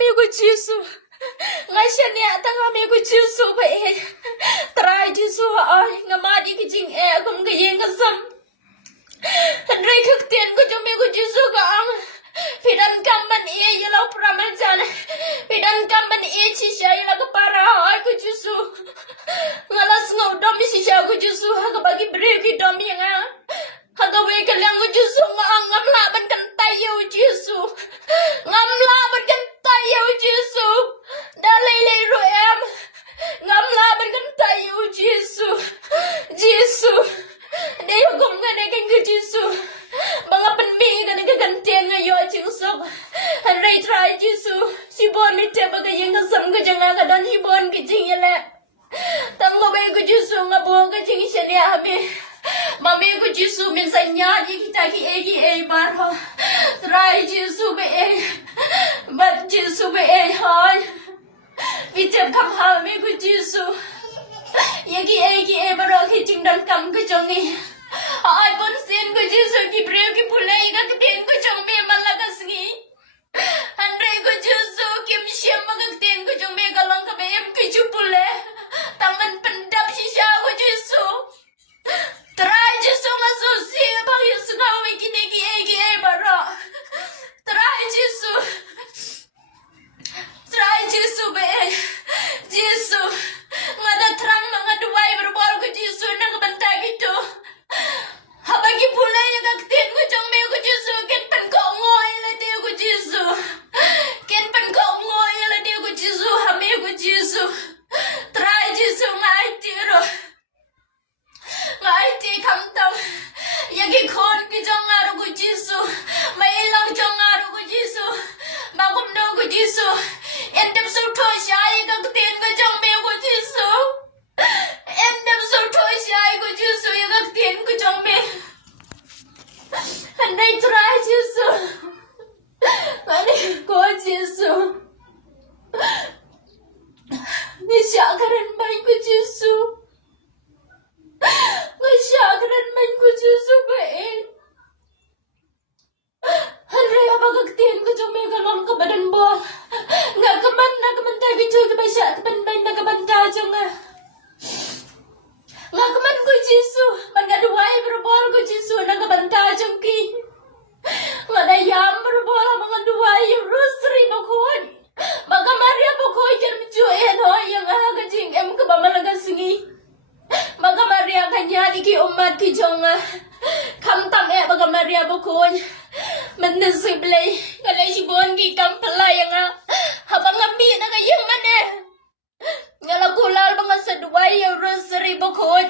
amigo Jisu. Ngasya niya tang amigo Jisu ba try Jisu ngamadi kijing agam gayeng kasam. Handray kaktian ko amigo Jisu ka ang pidan kamban yalaw pramal jana. Pidan kamban chisya yalaw para ko Jisu. Ngalas ngaw dami sisya ko Jisu hagabagi breki dami nga. Hagaway ka lang ko Jisu nga ang laban kan tayo Jisu. Ngam laban kan tayo Jisu. Dalay roem. Ngam laban kan tayo Jisu. Jisu. Dayo kong nga nagang ka Jisu. Mga panmi ka nagagantian ngayon Jisu. Hanray try Jisu. Sibon ni teba kayang kasam ka dyan nga kadan sibon kicing yala. Tanggabay ko Jisu nga buong kicing siya niya kami. Mami ko Jisu minsan niya di kita ki barho. Try Jisu be but Jisu be hoy. Vichem kam mami ko Jisu. Yagi baro kiting dan kam ko jongi. Ay pun sin ko Jisu ki breu ki pulai ka kitin ko jong me malagas ngi. Andre ko Jisu kim siam magagtin ko jong me galang ka be ki jupule. Tangan pendap sisya ko Jisu. Try Jisu nga susi bang Yesu nga wiki baro. Try Jisu. Try Jisu be. Jisu. Nga da terang mga duway berbor ko Jisu nang bantag ito. Habagi pulay nagaktin ko jang me ko Jisu ken pan ko ngoy la di ko Jisu. Ken pan ko ngoy la di ko Jisu hame ko Jisu. Try Jisu nga itiro. Ngai ti kam tam yagi khon ki jong aru ko Jisu mai lang jong aru ko Jisu magum no ko Jisu endem so tho shai ka tin ko jong me ko Jisu endem so tho shai ko Jisu ya ka tin ko jong me andai try Jisu ani ko Jisu ni syakaran bai ko Jisu. Masyagaran man ko Jisu ba Hanray abagagtian ko jong may galang kabadan bo. Nagaman tayo video ka ba siya kabanbay nagabanda jong Ngagaman ko Jisu. Mangaduway berabol ko Jisu nagabanda jong ki. Ngadayam berabol mga duway yung rosary mo ko. Magamarya mo ko ikan medyo yung agajing kabamalagas ngi. Baga Maria kanya di ki umat ki jonga kam tam baga Maria bukun menesiblay kalay sibon ki kam pelay nga habang ngambi na kayang mane ngalakulal banga sa duway yung rosary bukun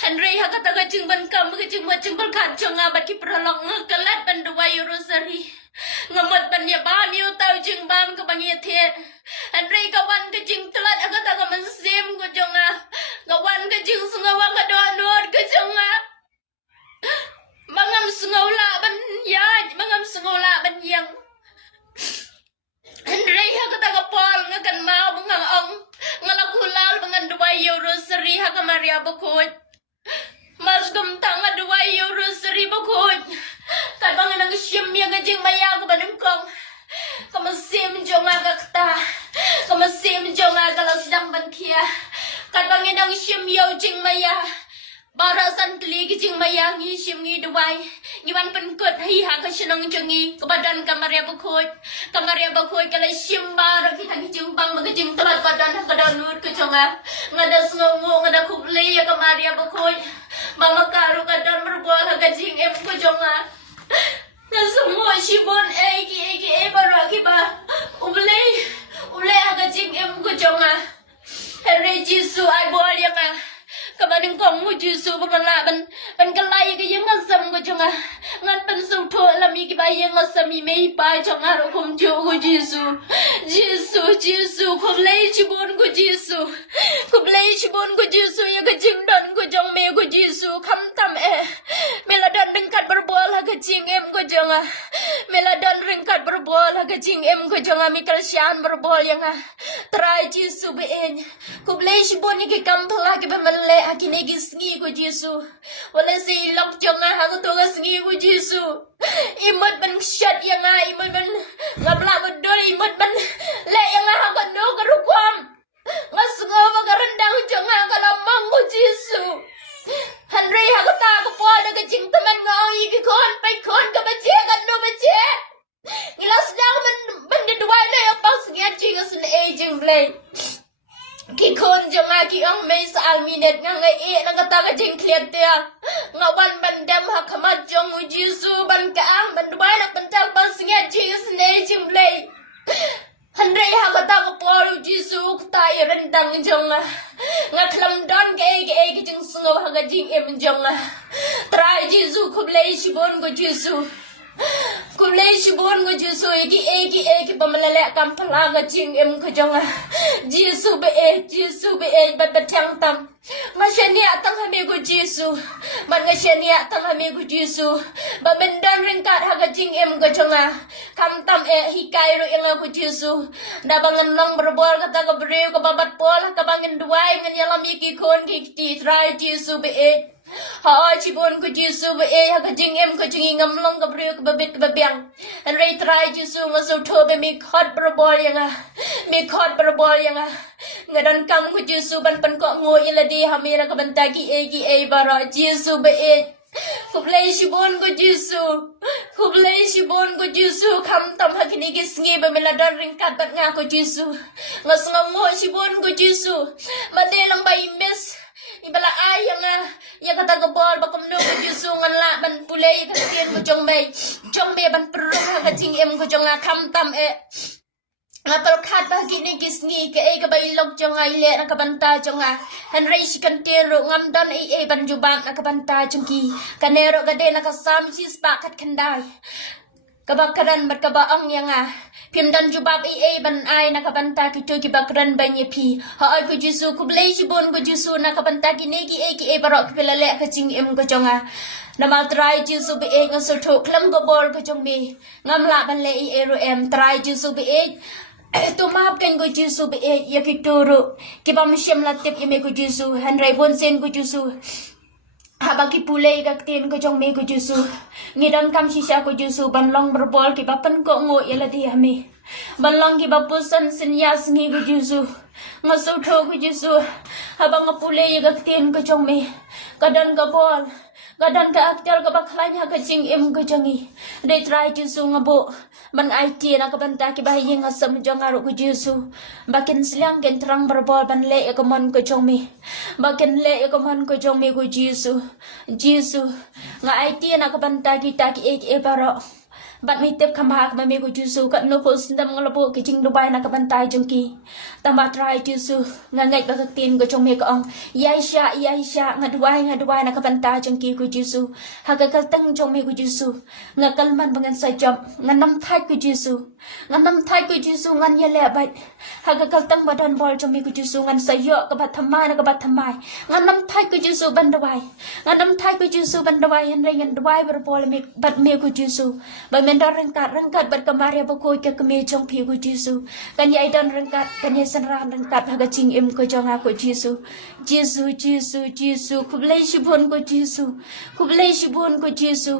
Henry hakataga jingban kam kajing macing balkat jonga bat ki pralong ngalat ban duway yung rosary ngamot ban ya bam yu tau jing bam ka bang yethe Henry kawan kajing telat hakataga mensim ko jonga ngawan ka jing sungawang ka doanod ka jonga mangam sungawla ban yang Andrei ha kata ka pol ngakan mau bungang ong ngalakulal bangan duway yo rosary ha ka Maria bukod mas gumtang nga duway yo rosary bukod kad bangan ang siyam ya ka jing maya ka banungkong kamasim jonga kakta kamasim jonga kalasdang bankia kadang inang sim yau jing maya barasan teli jing maya ngi sim ngi duway ngiwan penkut hi ha ka senang jengi kebadan kamarya bekut kala sim bar kita jing bang magajing telat badan ka danut ke jonga ngada sngongo ngada kuble ya kamarya bekut mama karu kadan berbual ka jing ko jonga na semua sibon eki baraki ba ule ha jing ko jonga Henry Jisu ay bual yang kabaning kong mo Jisu ban kalay ka yung asam ko jonga ngan pansong to lami ki ba yung asam may pa jonga ro kum jo ko Jisu kublay chibon ko Jisu ya ka jingdan ko jong me ko Jisu kam tam meladan ringkat berbual ha ka jing ko jonga meladan ringkat berbual ha ka jing ko jonga mikal syan berbual yang try Jisu bein kublay chibon ki kam pala ki ba malay akine gisngi ko Jisu wala si lok jonga ha to gisngi ko Jisu imot ban shat yang imot ban ngabla ko dol imot ban bay ki khôn cho nga ki ang may sa alminet nga ngay nang kataka jing kliat ya nga wan bandam hakamat jong u jisu ban kaang ban dubai nak bantag ban singa jing sne jing play handre hakataka por jisu ktai rendang jong nga klam don ke jing sungo haga jing em jong try jisu kublai shibon go jisu Kulay shibon ngo Jisu egi pamalala kampalaga jing em ko jonga Jisu be bat batang tam ngashani atang hame go Jisu man ngashani atang hame go Jisu ba mendan ringkat haga jing em ko jonga kam tam hikai ro enga ko Jisu da bangan lang berbol kata ko breu ko babat pol ka bangin duai ngan yalam iki kon ki ti try Jisu be chibon ko Jisu ba haga jing em ko jing ngam long ka breu ko babit ka babyang and ray try Jisu nga so tobe mi khot berbol yanga ngadan kam ko Jisu ban pan ko ngo iladi hamira ka bantagi egi bara Jisu ba kublai shibon ko Jisu kam tam hakini gisngi ba miladan ringkat bat nga ko Jisu ngas ngo shibon ko Jisu madelang ba imbes ibala ayang ya kata gobol bakom no Jisu ngan la ban pulei katien ko jong bay ban perung ka jing em ko jong kam tam ngapal khat ba gini gisni ke ka bay lok jong ai le ka banta jong han rai shikan tero ngam dan ban jubak ka banta jong ki kanero ka de na ka sam sis pa kat kandai kabakaran bat kabaang yang pim dan jubak ban ai na kabanta ki to ki bakran banye pi ha ai ko Jisu ku blai jibon ko Jisu na kabanta ki ne ki barok pelale ka jing em ko jonga na mal try Jisu be nga so tho klam go bol ko jong bi ngam la ban le ro em try Jisu be to map ken ko Jisu be ya ki turu ki ba mishem la tip ime ko Jisu han rai bon sen ko Jisu habaki pulei ka tin ko jong me ko Jisu ngidan kam sisa ko Jisu ban long berbol ki bapan ko ngo yala di hami ban long ki bapusan sinyas ngi ko Jisu ngaso tho ko Jisu habang pulei ka tin ko jong me kadan ka bol kadan ka aktal ka baklanya ka jing em ko jongi de try Jisu ngabo ban IT na ka banta ki bahi ngasam jong aro ko Jisu bakin silang ken terang berbol ban le ka mon ko jong me bakin le ka mon ko jong me ko Jisu nga IT na ka banta ki ta ki baro bat mi tep khamha ka me ko Jisu ka no ko sindam ngalapo ki jing dubai na ka banta jong ki tamba try Jisu nga ngai ba ka tin ko jong me ko ong yaisha nga duai na ka banta jong ki ko Jisu haga kal tang jong me ko Jisu nga kalman bangan sa jom nga nam thai ko Jisu ngan yele bai haga kal tang badan bol jong me ko Jisu ngan sayo ka bat thamai nga nam thai ko Jisu ban duai hen ngan duai ber bol me bat me ko Jisu ba men dar rengkat bat kamaria ba ko ke me jong pi ko Jisu kan yai dan rengkat kan ye sanran rengkat haga ching em ko jong ko Jisu kublai shibon ko Jisu kublai shibon ko Jisu